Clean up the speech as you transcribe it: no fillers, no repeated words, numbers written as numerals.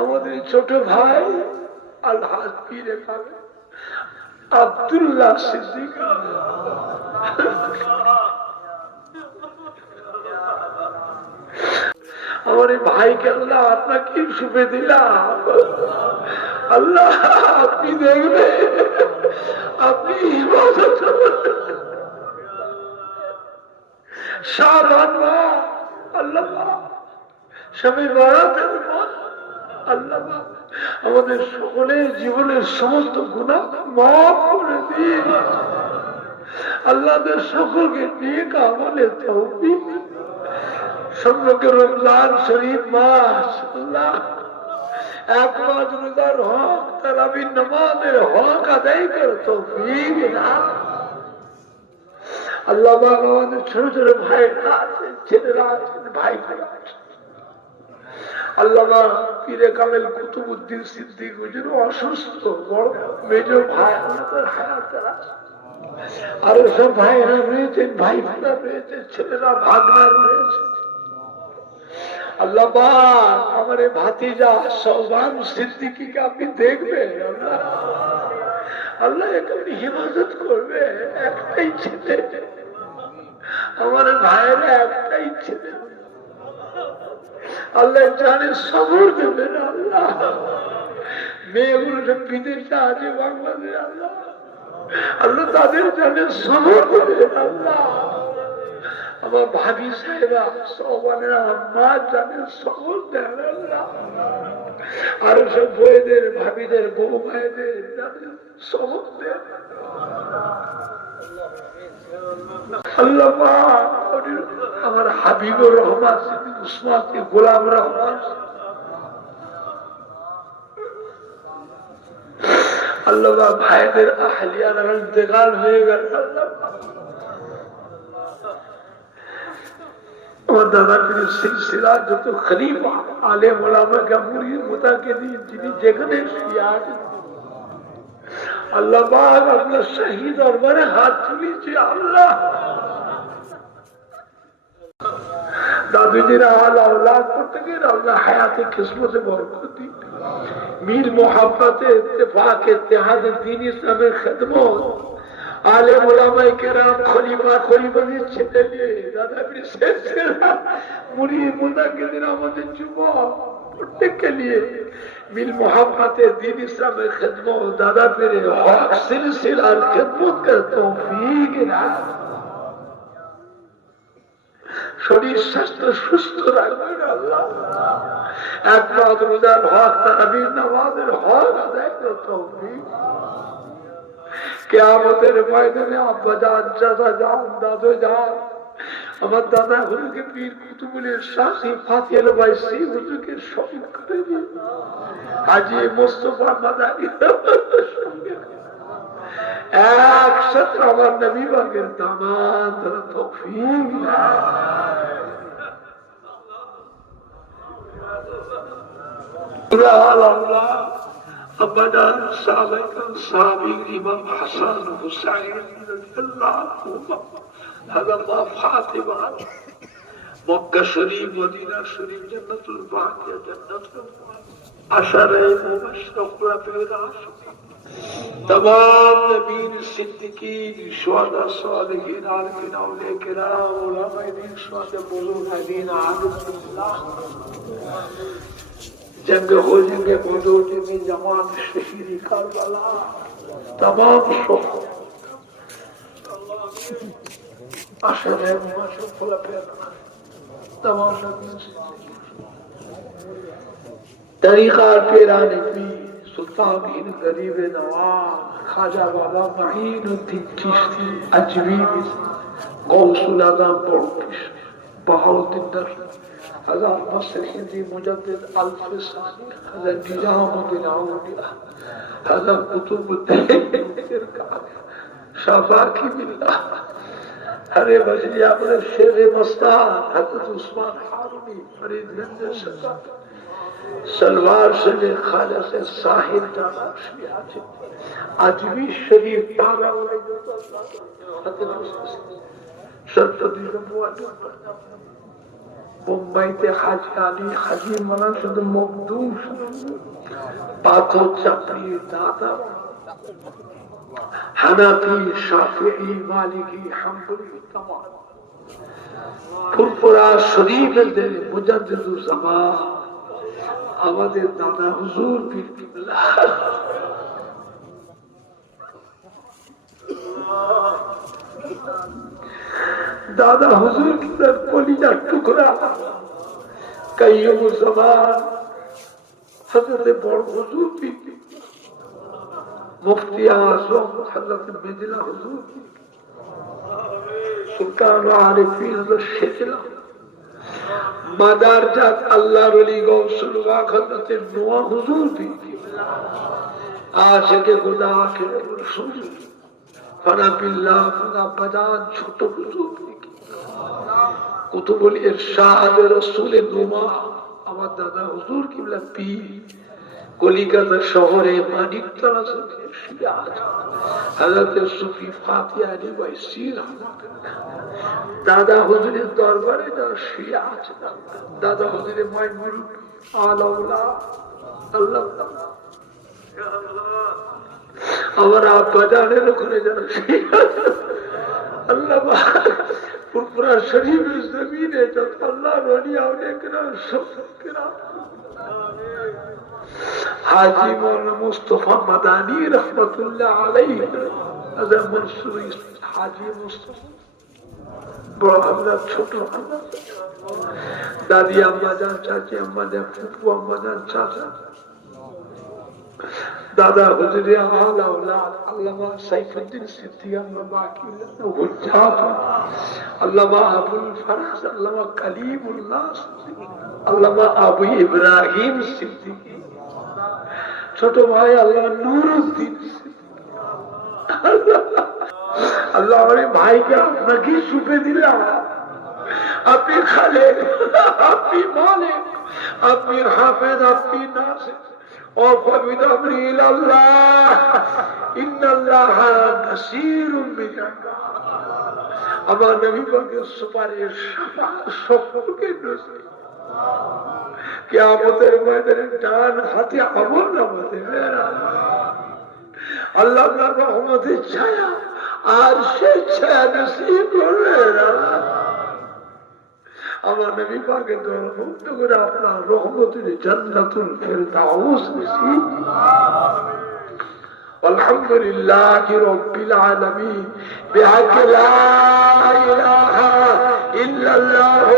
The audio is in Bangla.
আমাদের ছোট ভাই আলহাজ পীরে কামেল আব্দুল্লাহ সিদ্দিক আমার এই ভাইকে আল্লাহ আপনাকে শুভে দিলাম। আল্লাহ আপনি দেখবেন, আপনি আল্লাহ সবাই বাড়াতেন। আল্লাহ আমাদের সকলের জীবনের সমস্ত গুনাহ মাফ করে দিন। আল্লাহদের সকলকে নেক আমলে তৌফিক। সম্মুখে রমজান শরীফ মাস, আল্লাহ এক মাস রোজার হক, তারাবির নামাজের হক আদায় করে তৌফিক দাও। আল্লাহ আমাদের ছোট ছোট ভাইরা আছে, ছেলেরা আছেন, ভাইরা আছে। আল্লাহ পীরে কামেল কুতুবউদ্দিন সিদ্দিক হুজুর অসুস্থ, বড় মেজ ভাই আরো সব ভাইরা রয়েছেন, ভাইরা রয়েছেন, ছেলেরা ভাগনা রয়েছে। আল্লাহ আমার এই ভাতিজা সৌবান সিদ্দিকীকে আপনি দেখবেন। আল্লাহ আল্লাহ একে আপনি হেফাজত করবে। একটাই ছেলে, আমার ভাইয়েরা একটাই ছেলে। আল্লাহ জানে সবর দেবেন। আল্লাহ মেয়েগুলো সব বিদেশে আছে, বাংলাদেশ। আল্লাহ আল্লাহ তাদের জানে সবর দেবেন। আল্লাহ আমার ভাবি সাহেবা সবানের আমার মা জানে সবর দেন। আল্লাহ আরো সব বইদের, ভাবিদের, বউ ভাইদের জানে সবর দেন। আল্লাহ আমার হাবিবুর রহমান উসমান গোলাম রহমান, আল্লাহ ভাইদের আহলিয়ার ইন্তেকাল হয়ে গেল। আমার দাদা পীরের সিলসিলা যত খলিফা আলেম ওলামা মুরিদ মুতাকিদিন যিনি যেখানে শুয়ে আছেন, আল্লাহ পাক আপনার শহীদ দরবারে হাত তুলেছি। আল্লাহ দাদুজিরা আলা औलाद করতে গিয়ে আল্লাহ হায়াতে কিসমতে বরকত দিন। মিল মোহাব্বতে ইত্তেফাক ইত্তেহাদ দ্বীন ইসলামের খিদমত আলেম ওলামায়ে কেরাম খলিফা খলিফাদের ছেলে দাদা পীর সিলসিলা মুরিদ মুতাকিদিন আমাদের যুবক প্রত্যেককে নিয়ে মিল মোহাব্বতে দ্বীন ইসলামের খিদমত দাদা পীর হক সিলসিলার খিদমত কর তৌফিক দান। শরীর স্বাস্থ্য সুস্থ রাখবেন। আল্লাহ একবার রোজার হক, তারাবির নামাজের হক আদায় করে তৌফিক। কিয়ামতের ময়দানে আব্বা জান, চাচা জান, দাদু জান, আমার দাদা হুজুরকে পীর কুতুবুলের শাহী ফাতিল বাইসি হুজুরকে শহীদ করে দিন। হাজী মোস্তফা মাদানী একসাথে আমার নবী বাগের দামাত তৌফিক। أبدا سابق سابق إمام حسن حسين رضي الله عنهما هذا الله فاطمة مكة شريف مدينة شريف جنة الباقية جنة عشرة مبشرة خلفاء راشدين تمام نبيين الصديقين شهداء صالحين عارفين أولياء كرام علماء دين شهداء بزرگين عارف الله जंग हो जंगे बदौलत में जमान शहीदी करबला तमाम शोक आशरे मुबाशर खुलफाए तमाम नबी तरीका पेराने की सुल्तान इन गरीब नवाज खाजा बाबा महीनुद्दीन चिश्ती अजवी गौसुल आजम बोर्डिश बहाउद्दीन दरवेश هذا مصر هندي مجدد ألف ثاني هذا نظام الدين أولياء هذا كتب الدين شفاكي بالله هري بجري أمر الشيخ مستعان حضرت عثمان حارمي فريد بن سلطان سلوار سے خالص ساحل جانا شریعت عجبی شریف پاگا حضرت شرط دین مواد বোম্বাইতে হাজি আলী হাজি মানা শুধু মকদুম পাথর চাপড়িয়ে দাদা হানাফি শাফিঈ মালিকি হাম্বলি তামাম ফুরফুরা শরীফের মুজাদ্দিদুল জামান আমাদের দাদা হুজুর পীর কিবলা দাদা হুজুর কিবলার কলিজার টুকরা কাইয়ুম জামান হযরত বড় হুজুর পীর মুফতি আযম হযরত মদিনা হুজুর সুলতান আরিফিন শেখলা মাদারজাত আল্লাহর ওলি গৌসুল ওয়াক হযরত নোয়া হুজুর পীর আশিকে খুদা আখির রাসূল ফানা বিল্লাহ ফানা বাজান ছোট হুজুর কুতুবুল ইরশাদ রাসূল নোমা আমার দাদা হুজুর কিবলা পীর কলিকাতা শহরে মানিকতলা শিয়া হযরত সুফি ফাতিহ আলী ওয়াইসি দাদা হুজুরের দরবারে যারা শিয়া আছে দাদা হুজুরের মায়ের মুরুব আলাউলা আল্লাহ আমার আব্বা জানের ওখানে যারা শিয়া আল্লাহ পুরপুরা শরীফের জমিনে যত আল্লাহ রনি আউলিয়া কেরাম সব কেরাম হাজি মৌলানা মুস্তাফা মাদানী রহমতুল্লাহ আলাইহি আজম মনসুর হাজি মুস্তাফা বড় আমরা ছোট দাদি আম্মা জান চাচি আম্মা জান ফুফু আম্মা জান চাচা দাদা হুজুরে আলা আওলাদ আল্লামা সাইফুদ্দিন সিদ্দিকী আল্লামা আকিউল্লাহ হুজ্জাত আল্লামা আবুল ফরাজ আল্লামা কালিমুল্লাহ আল্লামা আবু ইব্রাহিম সিদ্দিকী ছোট ভাই আল্লাহ নুরউদ্দিন আল্লাহ আমার ভাইকে আপনাকে সুপে দিলাম আপনি খালেক আপনি মালিক আপনি হাফেজ আপনি নাসির وَفَبِدْ أَمْرِهِ إِلَى اللَّهِ إِنَّ اللَّهَ بَصِيرٌ بِالْعِبَادِ আমার নবী পাকের সুপারিশ সকলকে নসিব কিয়ামতের ময়দানে ডান হাতে আমল নামা দেবে আল্লাহ আপনার রহমতের ছায়া আর সেই ছায়া নসিব করবেন আমার নবী পাকের দ্বারা মুক্ত করে আপনার রহমতের জান্নাতুল ফিরদাউস নসিব আলহামদুলিল্লাহি রাব্বিল আলামিন বিহাক লা ইলাহা ইল্লাল্লাহ